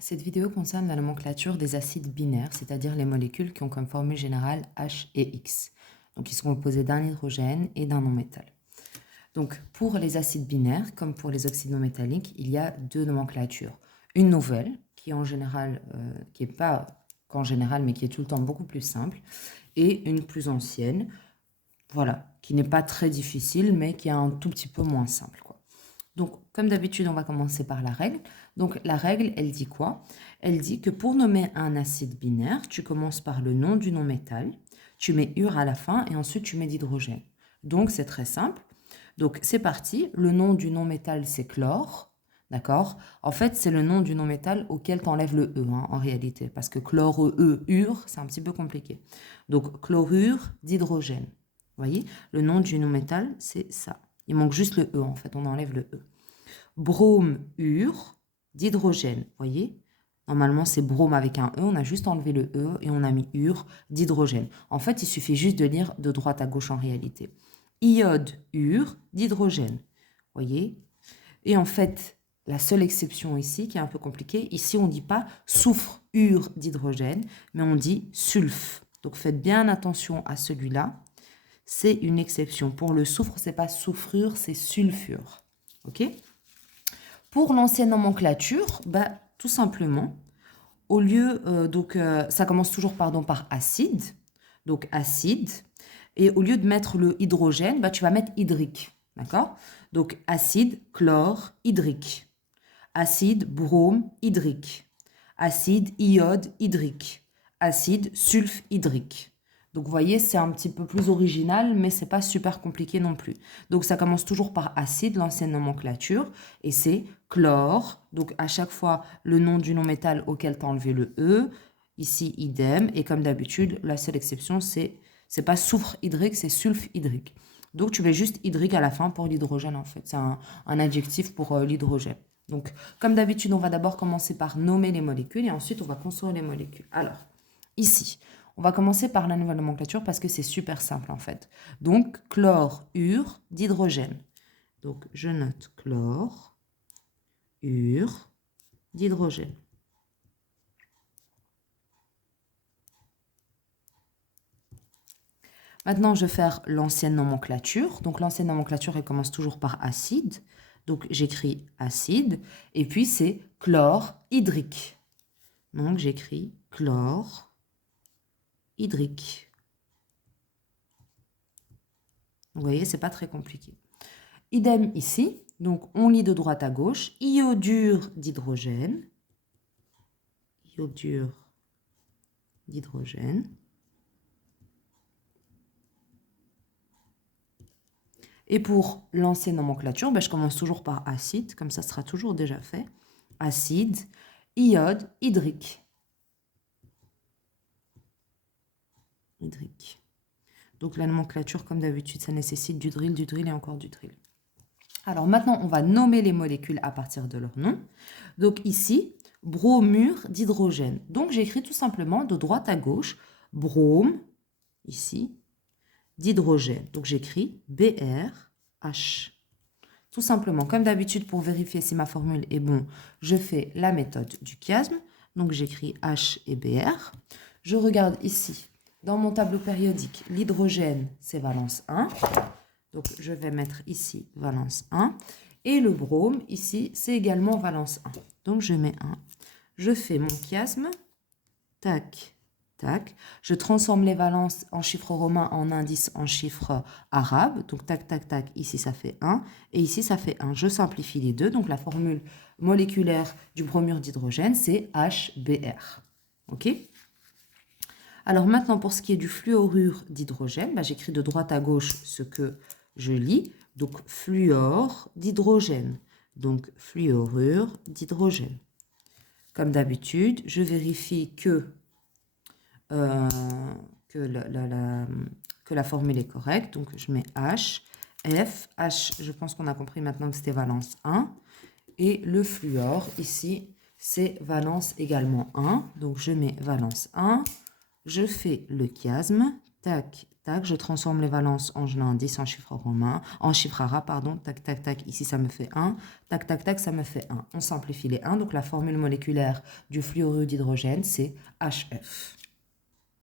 Cette vidéo concerne la nomenclature des acides binaires, c'est-à-dire les molécules qui ont comme formule générale H et X. Donc, ils sont composés d'un hydrogène et d'un non-métal. Donc, pour les acides binaires, comme pour les oxydes non métalliques, il y a deux nomenclatures. Une nouvelle, qui en général, qui n'est pas qu'en général, mais qui est tout le temps beaucoup plus simple, et une plus ancienne, voilà, qui n'est pas très difficile, mais qui est un tout petit peu moins simple, quoi. Donc, comme d'habitude, on va commencer par la règle. Donc, la règle, elle dit quoi? Elle dit que pour nommer un acide binaire, tu commences par le nom du non-métal, tu mets ure à la fin et ensuite tu mets d'hydrogène. Donc, c'est très simple. Donc, c'est parti. Le nom du non-métal, c'est chlore. D'accord? En fait, c'est le nom du non-métal auquel tu enlèves le E, hein, en réalité. Parce que chlore, E, ure, c'est un petit peu compliqué. Donc, chlorure d'hydrogène. Vous voyez? Le nom du non-métal, c'est ça. Il manque juste le E, en fait, on enlève le E. Brome-ure d'hydrogène, voyez? Normalement, c'est brome avec un E, on a juste enlevé le E et on a mis ure d'hydrogène. En fait, il suffit juste de lire de droite à gauche en réalité. Iode-ure d'hydrogène, voyez? Et en fait, la seule exception ici, qui est un peu compliquée, ici, on ne dit pas soufre-ure d'hydrogène, mais on dit sulf. Donc, faites bien attention à celui-là. C'est une exception. Pour le soufre, c'est pas soufrure, c'est sulfure. OK? Pour l'ancienne nomenclature, bah, tout simplement, au lieu, ça commence toujours par acide, donc acide, et au lieu de mettre le hydrogène, bah, tu vas mettre hydrique, d'accord? Donc acide, chlore, hydrique, acide, brome, hydrique, acide, iode, hydrique, acide, sulf, hydrique. Donc vous voyez, c'est un petit peu plus original, mais c'est pas super compliqué non plus. Donc ça commence toujours par acide, l'ancienne nomenclature, et c'est chlore. Donc à chaque fois, le nom du non-métal auquel tu as enlevé le E. Ici, idem. Et comme d'habitude, la seule exception, c'est pas soufre hydrique, c'est sulf hydrique. Donc tu mets juste hydrique à la fin pour l'hydrogène en fait. C'est un adjectif pour l'hydrogène. Donc comme d'habitude, on va d'abord commencer par nommer les molécules et ensuite on va construire les molécules. Alors, ici, on va commencer par la nouvelle nomenclature parce que c'est super simple en fait. Donc, chlore-ure d'hydrogène. Donc, je note chlore-ure d'hydrogène. Maintenant, je vais faire l'ancienne nomenclature. Donc, l'ancienne nomenclature, elle commence toujours par acide. Donc, j'écris acide. Et puis, c'est chlore hydrique. Donc, j'écris chlore hydrique. Vous voyez, c'est pas très compliqué. Idem ici, donc on lit de droite à gauche, iodure d'hydrogène, iodure d'hydrogène. Et pour l'ancienne nomenclature, ben, je commence toujours par acide, comme ça sera toujours déjà fait. Acide, iode, hydrique. Hydrique. Donc la nomenclature, comme d'habitude, ça nécessite du drill et encore du drill. Alors maintenant, on va nommer les molécules à partir de leur nom. Donc ici, bromure d'hydrogène. Donc j'écris tout simplement de droite à gauche, brome, ici, d'hydrogène. Donc j'écris BRH. Tout simplement, comme d'habitude, pour vérifier si ma formule est bonne, je fais la méthode du chiasme. Donc j'écris H et BR. Je regarde ici, dans mon tableau périodique, l'hydrogène, c'est valence 1. Donc, je vais mettre ici valence 1. Et le brome, ici, c'est également valence 1. Donc, je mets 1. Je fais mon chiasme. Tac, tac. Je transforme les valences en chiffres romains en indices en chiffres arabes. Donc, tac, tac, tac. Ici, ça fait 1. Et ici, ça fait 1. Je simplifie les deux. Donc, la formule moléculaire du bromure d'hydrogène, c'est HBr. OK? Alors maintenant, pour ce qui est du fluorure d'hydrogène, bah, j'écris de droite à gauche ce que je lis. Donc, fluor d'hydrogène. Donc, fluorure d'hydrogène. Comme d'habitude, je vérifie que la formule est correcte. Donc, je mets H, F. H, je pense qu'on a compris maintenant que c'était valence 1. Et le fluor, ici, c'est valence également 1. Donc, je mets valence 1. Je fais le chiasme. Tac, tac. Je transforme les valences en je l'indice en chiffre romain, en chiffre ara, pardon. Tac, tac, tac. Ici, ça me fait 1. Tac, tac, tac, ça me fait 1. On simplifie les 1. Donc, la formule moléculaire du fluorure d'hydrogène, c'est HF.